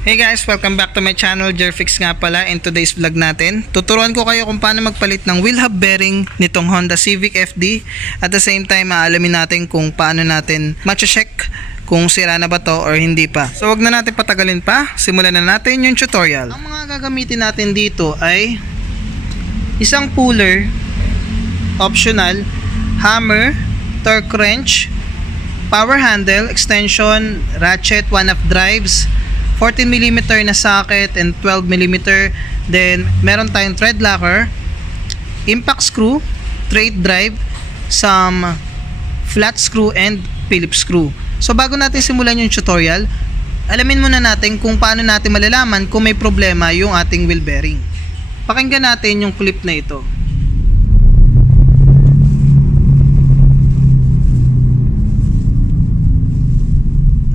Hey guys, welcome back to my channel. Jerfix nga pala. In today's vlog natin, tuturuan ko kayo kung paano magpalit ng wheel hub bearing nitong Honda Civic FD. At the same time, aalamin natin kung paano natin ma-check kung sira na ba to or hindi pa. So wag na natin patagalin pa, simulan na natin yung tutorial. Ang mga gagamitin natin dito ay isang puller, optional, hammer, torque wrench, power handle, extension, ratchet, 1/2 drives, 14mm na socket and 12mm. Then meron tayong thread locker, impact screw, straight drive, some flat screw and Phillips screw. So bago natin simulan yung tutorial, alamin muna natin kung paano natin malalaman kung may problema yung ating wheel bearing. Pakinggan natin yung clip na ito.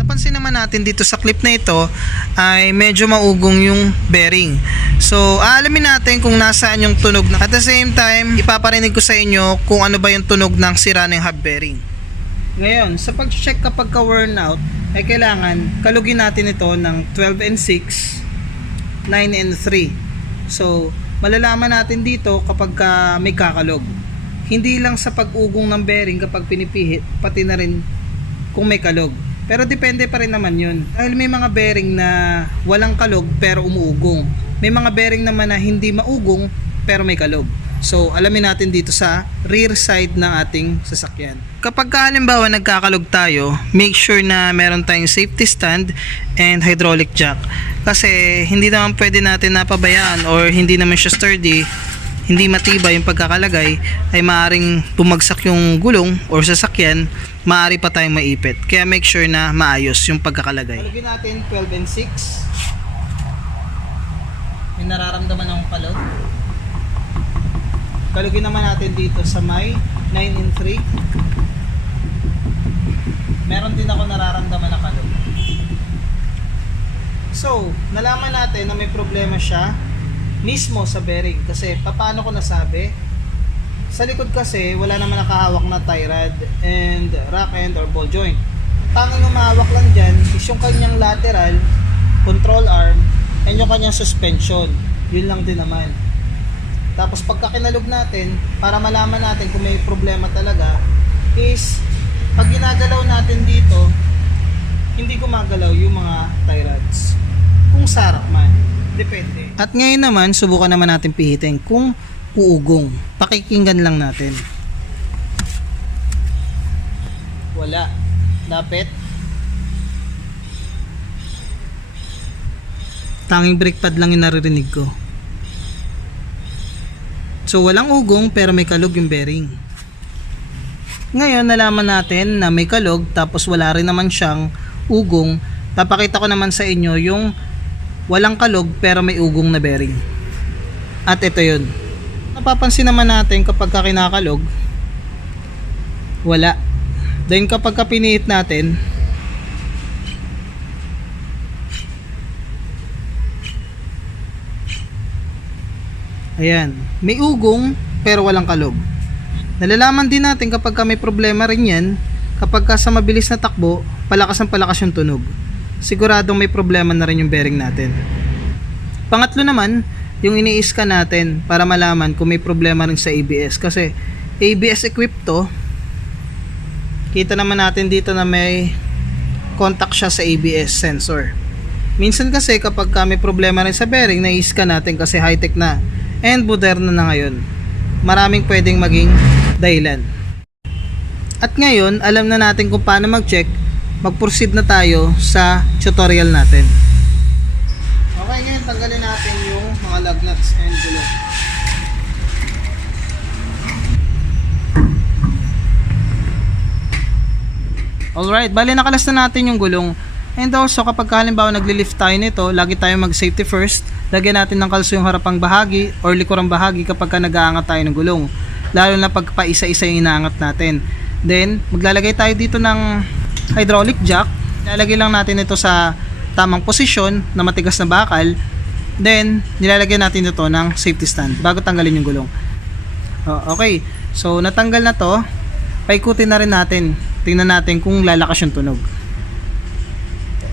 Napansin naman natin dito sa clip na ito ay medyo maugong yung bearing. So aalamin natin kung nasaan yung tunog. At the same time, ipaparinig ko sa inyo kung ano ba yung tunog ng sira ng hub bearing. Ngayon, sa pag-check kapag ka-worn out, ay kailangan kalugin natin ito ng 12 and 6, 9 and 3. So malalaman natin dito kapag may kakalog. Hindi lang sa pag-ugong ng bearing kapag pinipihit, pati na rin kung may kalog. Pero depende pa rin naman yun. Dahil may mga bearing na walang kalog pero umuugong. May mga bearing naman na hindi maugong pero may kalog. So alamin natin dito sa rear side ng ating sasakyan. Kapag halimbawa nagkakalog tayo, make sure na meron tayong safety stand and hydraulic jack. Kasi hindi naman pwede natin napabayaan or hindi naman siya sturdy, hindi matibay yung pagkakalagay, ay maaaring bumagsak yung gulong or sasakyan, maaari pa tayong maipit. Kaya make sure na maayos yung pagkakalagay. Kalugin natin 12 and 6. May nararamdaman akong kalog. Kalugin naman natin dito sa may 9 and 3. Meron din ako nararamdaman na kalog. So, nalaman natin na may problema siya mismo sa bearing. Kasi paano ko nasabi? Sa likod kasi wala naman nakahawak na tie rod and rack end or ball joint. Tanging umahawak lang dyan is yung kanyang lateral control arm and yung kanyang suspension. Yun lang din naman. Tapos pagka kinalog natin, para malaman natin kung may problema talaga, is pag ginagalaw natin dito, hindi gumagalaw yung mga tie rods. Kung sarap man, depende. At ngayon naman, subukan naman natin pihitin kung uugong. Pakikinggan lang natin. Wala. Lapit. Tanging brake pad lang yung naririnig ko. So walang ugong pero may kalog yung bearing. Ngayon nalaman natin na may kalog tapos wala rin naman siyang ugong. Papakita ko naman sa inyo yung walang kalog pero may ugong na bearing. At ito yun. Napapansin naman natin kapag kinakalog, wala. Then kapag pinihit natin, ayan, may ugong pero walang kalog. Nalalaman din natin kapag may problema rin yan, kapag sa mabilis na takbo, palakas yung tunog. Siguradong may problema na rin yung bearing natin. Pangatlo naman, yung ini-scan natin para malaman kung may problema rin sa ABS. Kasi ABS equipped to. Kita naman natin dito na may contact siya sa ABS sensor. Minsan kasi kapag may problema rin sa bearing, na-scan natin kasi high-tech na and moderno na ngayon. Maraming pwedeng maging dahilan. At ngayon, alam na natin kung paano mag-check. Mag-proceed na tayo sa tutorial natin. Okay, ngayon tanggalin natin yung mga lug nuts and gulong. Alright, bali nakalas na natin yung gulong. And also kapag halimbawa nagli-lift tayo nito, lagi tayo mag-safety first. Lagyan natin ng kalso yung harapang bahagi or likurang bahagi kapag nag-aangat tayo ng gulong. Lalo na pag paisa-isa yung inaangat natin. Then, maglalagay tayo dito ng hydraulic jack. Ilalagay lang natin ito sa tamang posisyon na matigas na bakal. Then, nilalagyan natin ito ng safety stand bago tanggalin yung gulong. Okay, so natanggal na to. Paikutin na rin natin. Tingnan natin kung lalakas yung tunog.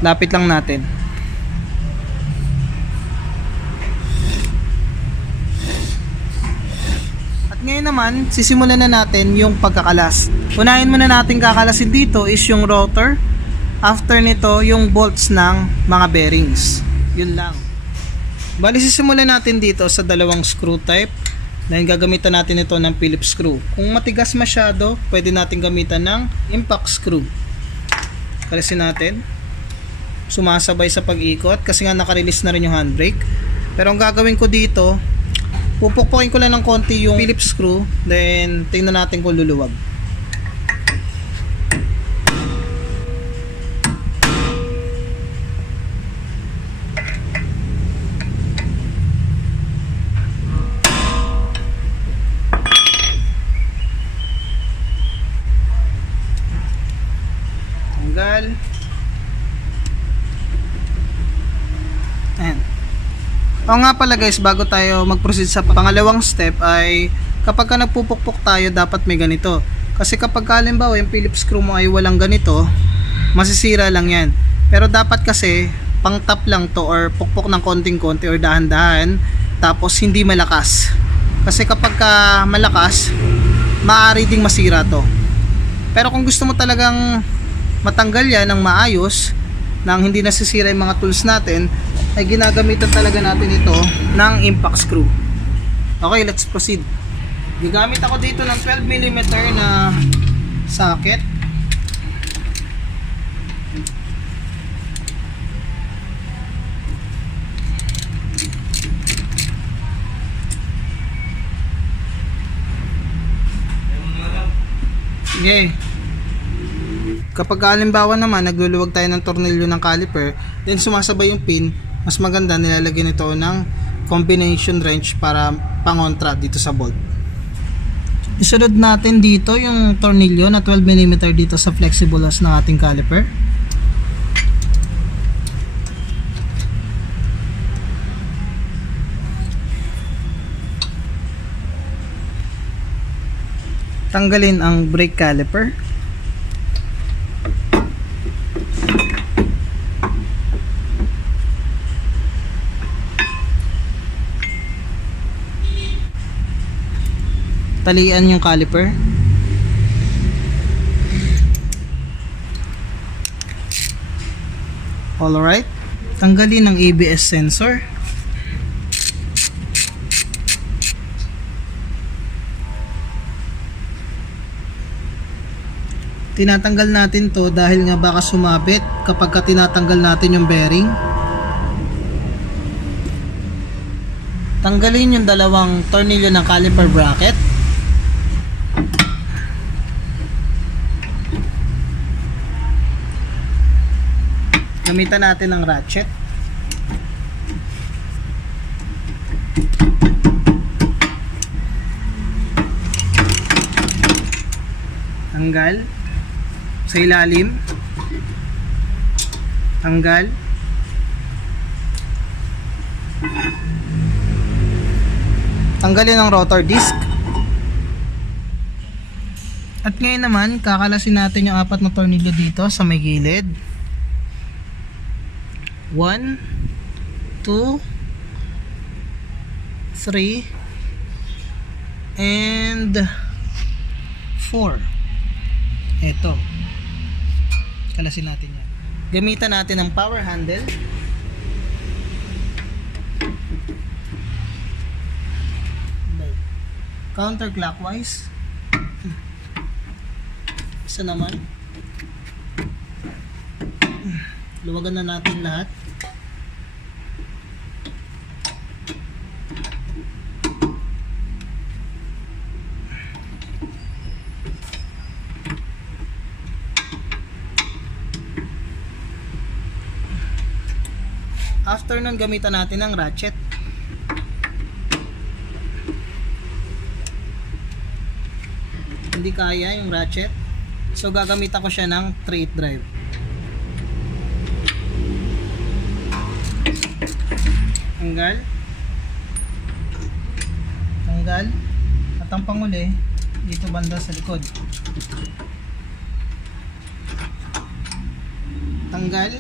Lapit lang natin. naman, sisimulan na natin yung pagkakalas. Unahin muna natin kakalasin dito is yung rotor. After nito, yung bolts ng mga bearings. Yun lang. Bali, sisimulan natin dito sa dalawang screw type. Dahil gagamitan natin ito ng Phillips screw. Kung matigas masyado, pwede natin gamitan ng impact screw. Kalasin natin. Sumasabay sa pag-ikot kasi nga nakarelease na rin yung handbrake. Pero ang gagawin ko dito, pupukpukin ko lang ng konti yung Phillips screw, then tingnan natin kung luluwag. Tanggal. Ayan. O nga pala guys, bago tayo mag-proceed sa pangalawang step ay kapag ka nagpupukpok tayo dapat may ganito. Kasi kapag halimbawa yung Phillips screw mo ay walang ganito, masisira lang yan. Pero dapat kasi pang tap lang to or pukpok ng konting-konti or dahan-dahan tapos hindi malakas. Kasi kapag ka malakas, maaari ding masira to. Pero kung gusto mo talagang matanggal yan ng maayos, nang hindi nasisira yung mga tools natin, ay ginagamitan talaga natin ito ng impact screw. Okay, let's proceed. Gagamit ako dito ng 12mm na socket. Sige. Kapag halimbawa naman nagluluwag tayo ng tornilyo ng caliper, then sumasabay yung pin, mas maganda nilalagyan ito ng combination wrench para pangontra dito sa bolt. Isunod natin dito yung tornilyo na 12mm dito sa flexible hose ng ating caliper. Tanggalin ang brake caliper. Talian yung caliper. Alright. Tanggalin ang ABS sensor. Tinatanggal natin to dahil nga baka sumabit kapag ka tinatanggal natin yung bearing. Tanggalin yung dalawang tornilyo ng caliper bracket. Gamitan natin ng ratchet. Tanggal sa ilalim. Tanggal. Tanggalin ang rotor disc. At ngayon naman, kakalasin natin yung apat na tornilyo dito sa may gilid. 1, 2, 3, and 4. Ito. Kalasin natin yan. Gamitan natin ang power handle. Counterclockwise. Isa naman. Luwagan na natin lahat. After nun, gamitan natin ng ratchet. Hindi kaya yung ratchet, so gagamitan ko siya ng 3/8 drive. Tanggal. Tanggal. At ang panguli dito banda sa likod. Tanggal.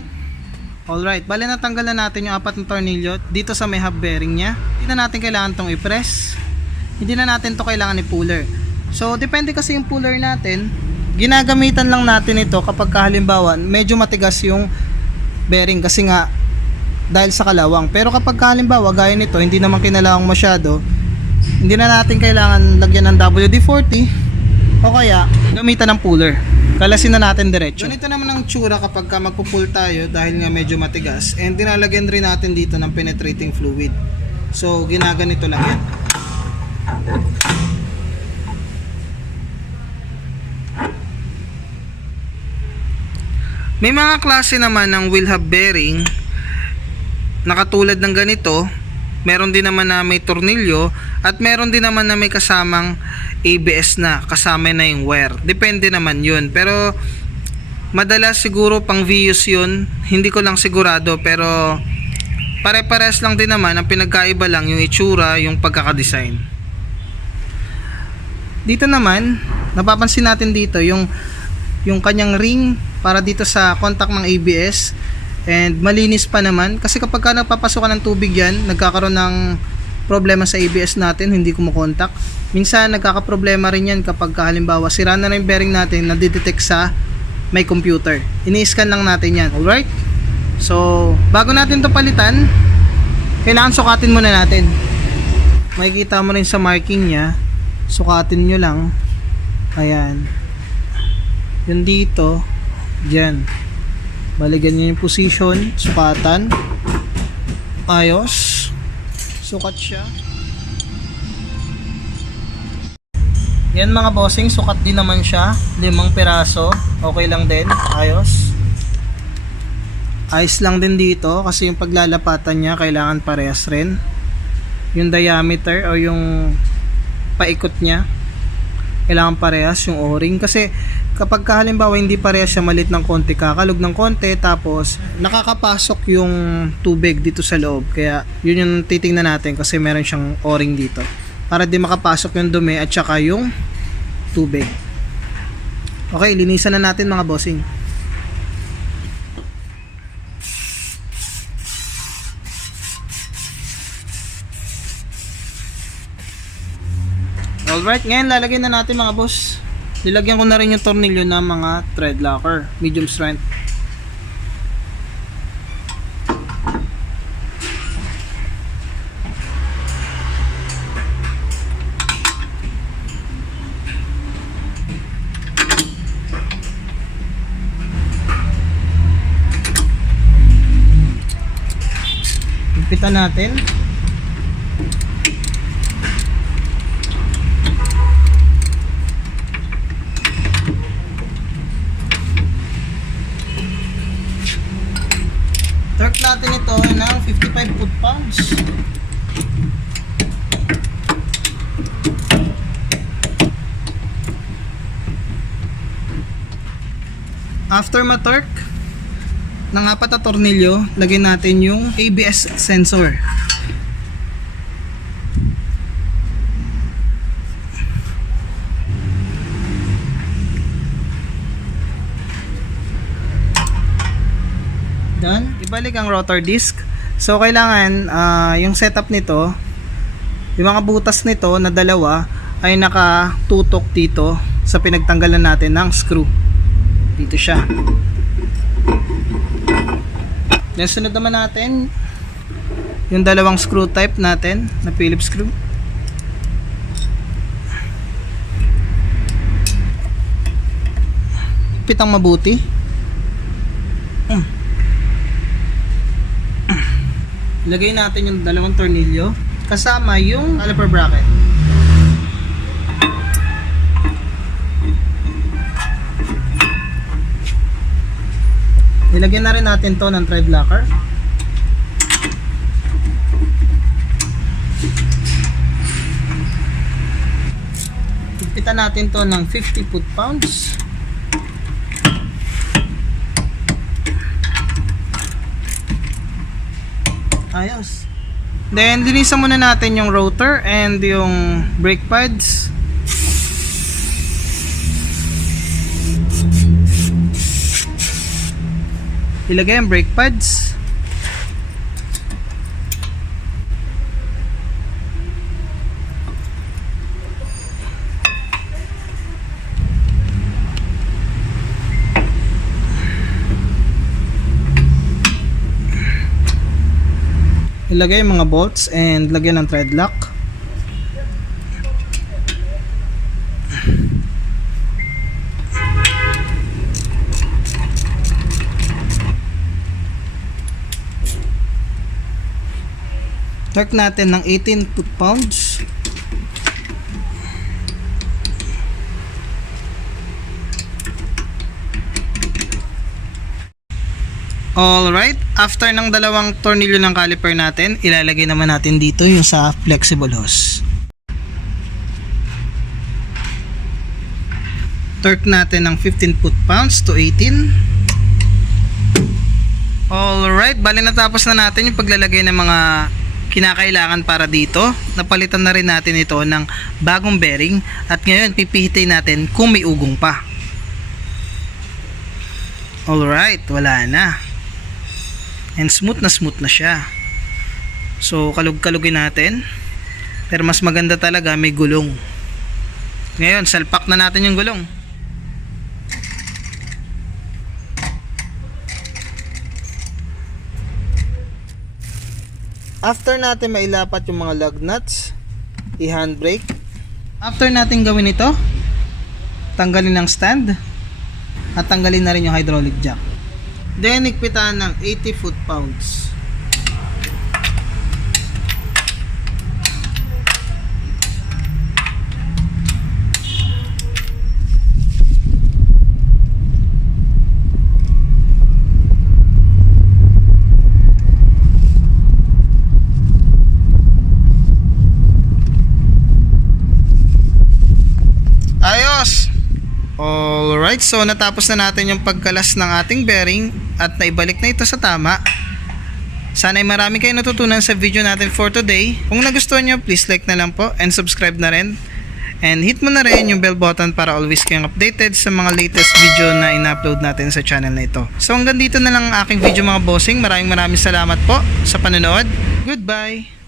Alright, bali natanggal na natin yung apat na tornilyo dito sa may hub bearing nya. Hindi na natin kailangan tong i-press. hindi na natin to kailangan ni puller. So depende kasi yung puller natin, ginagamitan lang natin ito kapag halimbawa medyo matigas yung bearing kasi nga dahil sa kalawang. Pero kapag halimbawa gaya nito, hindi naman kinalawang masyado, hindi na natin kailangan lagyan ng WD-40 o kaya gamitan ng puller. Kalasin na natin diretso. Ganito naman ang tsura kapag magpupull tayo dahil nga medyo matigas, and dinalagyan rin natin dito ng penetrating fluid. So ginaganito lang yan. May mga klase naman ng wheel hub bearing na katulad ng ganito. Meron din naman na may tornilyo at meron din naman na may kasamang ABS na, kasama na yung wear. Depende naman yun. Pero madalas siguro pang VUs yun. Hindi ko lang sigurado, pero pare-pares lang din naman. Ang pinagkaiba lang yung itsura, yung pagkakadesign. Dito naman, napapansin natin dito yung kanyang ring para dito sa contact ng ABS, and malinis pa naman kasi kapag ka nagpapasok ng tubig yan, nagkakaroon ng problema sa ABS natin, hindi kumukontak. Minsan nagkakaproblema rin yan kapag halimbawa sira na yung bearing natin, nadidetect sa may computer. Ini-scan lang natin yan. Alright? So bago natin to palitan, kailangan sukatin muna natin. Makikita mo rin sa marking nya, sukatin nyo lang. Ayan, yun dito, dyan, balikan nyo yung position, sukatan, ayos, sukat siya. Yan mga bossing, sukat din naman siya, 5 piraso, okay lang din, ayos. Ayos lang din dito kasi yung paglalapatan niya kailangan parehas rin. Yung diameter o yung paikot niya kailangan parehas, yung o-ring, kasi kapag halimbawa hindi parehas siya, malit ng konti, kakalog ng konti, tapos nakakapasok yung tubig dito sa loob. Kaya yun yung titingnan natin kasi meron siyang o-ring dito para di makapasok yung dumi at saka yung tubig. Okay, linisan na natin mga bossing. Alright, ngayon lalagyan na natin mga boss. Nilagyan ko na rin yung tornilyo ng mga thread locker, medium strength. Higpitan natin. Torque natin ito ng 55 foot-pounds. After ma-torque ng 4 na tornilyo, lagyan natin yung ABS sensor. Done. Ibalik ang rotor disc. So kailangan yung setup nito, yung mga butas nito na dalawa ay nakatutok dito sa pinagtanggalan natin ng screw. Dito siya. Then sunod naman natin yung dalawang screw type natin na Phillips screw. Pitang mabuti. Ilagay natin yung dalawang tornilyo kasama yung caliper bracket. Ilagyan na rin natin to ng thread locker. Higpitan natin to ng 50 foot-pounds. Ayos. Then linisan muna natin yung rotor and yung brake pads. Ilagay ang brake pads. ilagay yung mga bolts and lagyan ng thread lock. Torque natin ng 18 foot-pounds. Alright, after ng dalawang tornilyo ng caliper natin, ilalagay naman natin dito yung sa flexible hose. Torque natin ng 15 foot-pounds to 18. Alright, bali natapos na natin yung paglalagay ng mga kinakailangan para dito. Napalitan na rin natin ito ng bagong bearing at ngayon pipihitin natin kung may ugong pa. Alright, wala na. And smooth na siya. So kalug-kalugin natin. Pero mas maganda talaga may gulong. Ngayon salpak na natin yung gulong. After natin mailapat yung mga lug nuts, i-handbrake. After natin gawin ito, tanggalin ang stand at tanggalin na rin yung hydraulic jack. Then higpitan ng 80 foot-pounds. Ayos! Alright, so natapos na natin yung pagkalas ng ating bearing at naibalik na ito sa tama. Sana ay marami kayong natutunan sa video natin for today. Kung nagustuhan nyo, please like na lang po and subscribe na rin. And hit mo na rin yung bell button para always kayong updated sa mga latest video na in-upload natin sa channel na ito. So hanggang dito na lang ang aking video mga bossing. Maraming salamat po sa panonood. Goodbye!